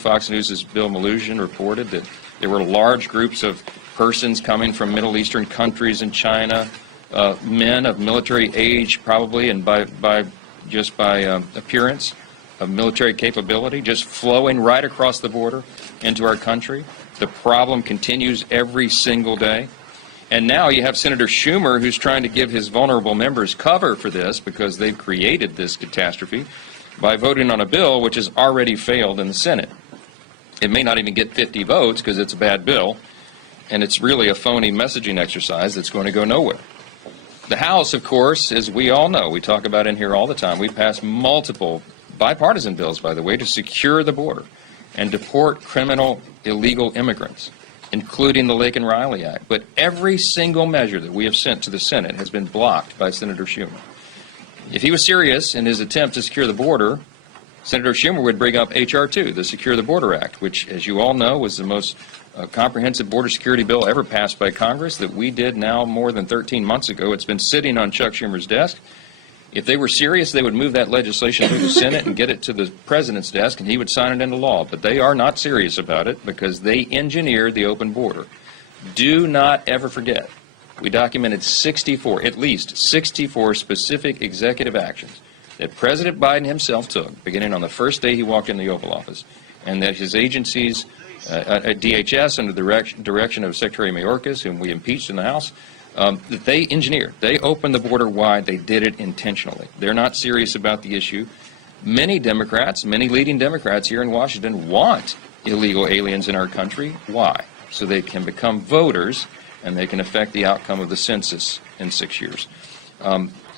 Fox News' Bill Maloogian reported that there were large groups of persons coming from Middle Eastern countries and China, men of military age probably, and by appearance of military capability, just flowing right across the border into our country. The problem continues every single day. And now you have Senator Schumer, who's trying to give his vulnerable members cover for this because they've created this catastrophe by voting on a bill which has already failed in the Senate. It may not even get 50 votes because it's a bad bill, and it's really a phony messaging exercise that's going to go nowhere. The House, of course, as we all know, we talk about in here all the time, we passed multiple bipartisan bills, by the way, to secure the border and deport criminal illegal immigrants, including the Lake and Riley Act. But every single measure that we have sent to the Senate has been blocked by Senator Schumer. If he was serious in his attempt to secure the border, Senator Schumer would bring up H.R. 2, the Secure the Border Act, which, as you all know, was the most comprehensive border security bill ever passed by Congress that we did now more than 13 months ago. It's been sitting on Chuck Schumer's desk. If they were serious, they would move that legislation through the Senate and get it to the president's desk, and he would sign it into law. But they are not serious about it because they engineered the open border. Do not ever forget, we documented at least 64 specific executive actions that President Biden himself took, beginning on the first day he walked in the Oval Office, and that his agencies, at DHS, under the direction of Secretary Mayorkas, whom we impeached in the House, that they engineered. They opened the border wide. They did it intentionally. They're not serious about the issue. Many Democrats, many leading Democrats here in Washington want illegal aliens in our country. Why? So they can become voters and they can affect the outcome of the census in 6 years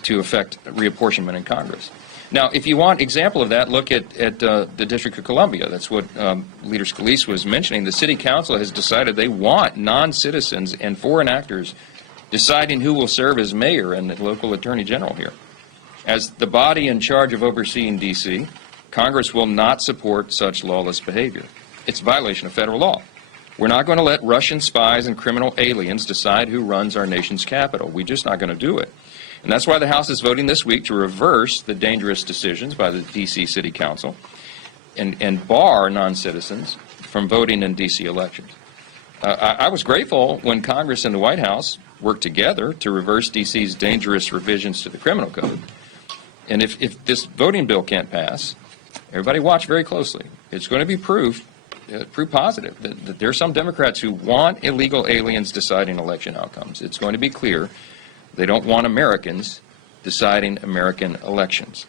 to affect reapportionment in Congress. Now, if you want example of that, look at the District of Columbia. That's what Leader Scalise was mentioning. The City Council has decided they want non-citizens and foreign actors deciding who will serve as mayor and the local attorney general here. As the body in charge of overseeing D.C., Congress will not support such lawless behavior. It's a violation of federal law. We're not going to let Russian spies and criminal aliens decide who runs our nation's capital. We're just not going to do it. And that's why the House is voting this week to reverse the dangerous decisions by the D.C. City Council and bar non-citizens from voting in D.C. elections. I was grateful when Congress and the White House worked together to reverse D.C.'s dangerous revisions to the criminal code. And if this voting bill can't pass, everybody watch very closely. It's going to be proof positive that there are some Democrats who want illegal aliens deciding election outcomes. It's going to be clear they don't want Americans deciding American elections.